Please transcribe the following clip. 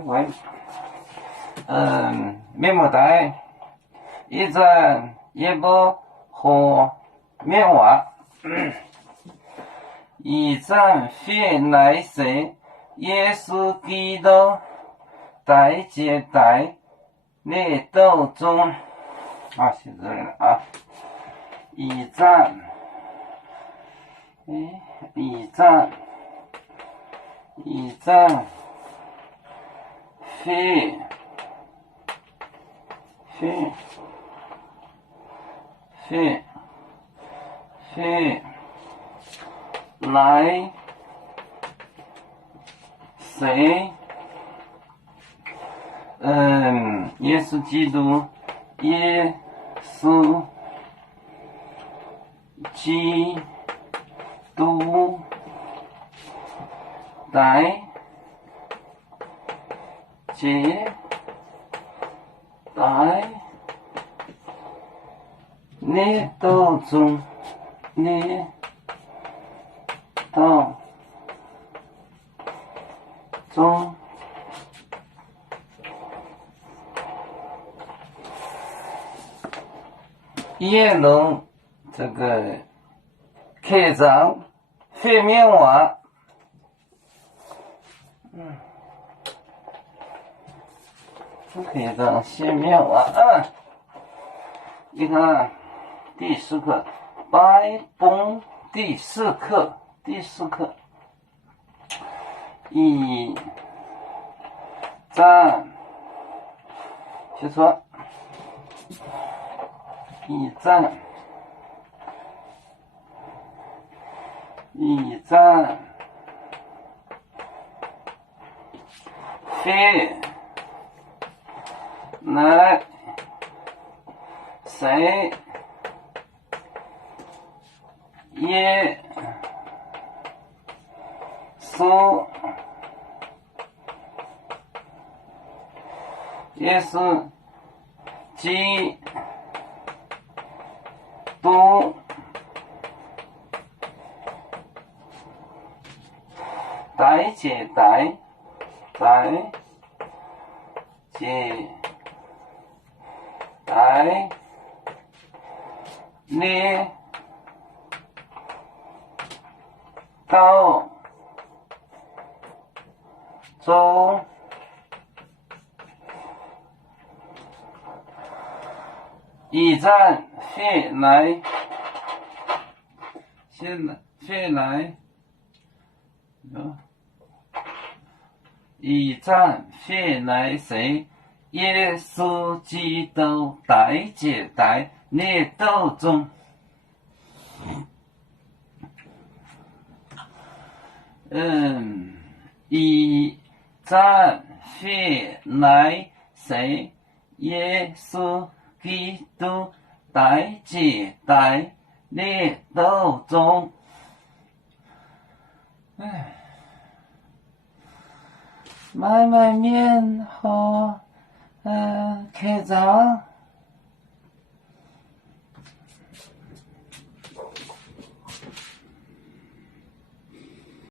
喂，面膜袋，一盏一包和面碗，一盏血来色，耶稣基督代接待你道中啊，写这里了啊，一盏血来谁？耶稣基督，耶稣基督代接待你道中，你道中。耶龙这个开张飞面碗，开张飞面碗啊！你看第4课，白崩第4课，一站，写错。一站，飞来谁？耶稣，耶稣基督代接待你道中。一站飞来，一站飞来谁？耶稣基督代接待你道中。一站飞来谁？耶稣基督代接待你道中。买面和开张。